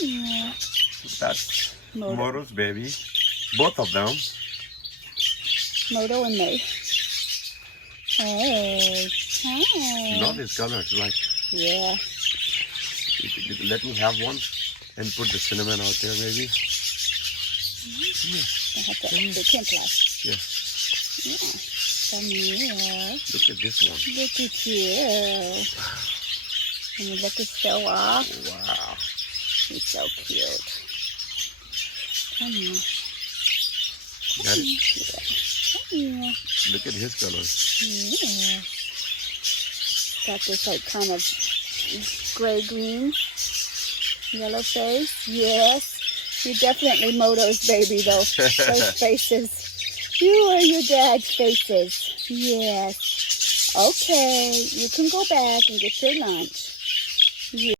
Yeah. That's Moto. Moto's baby. Both of them. Moto and May. Hey. Hi. Love his colors. Like, Yeah. let me have one and put the cinnamon out there, maybe. They have to, they can't fly. Yeah. Yeah. Come here. Look at this one. Look at you. Can you let this show off? Wow. He's so cute. Come here. Got it? Come here. Look at his colors. Yeah. Got this like kind of gray-green yellow face. Yes. You're definitely Moto's baby though. Those faces. You are your dad's faces. Yes. Okay. You can go back and get your lunch. Yeah.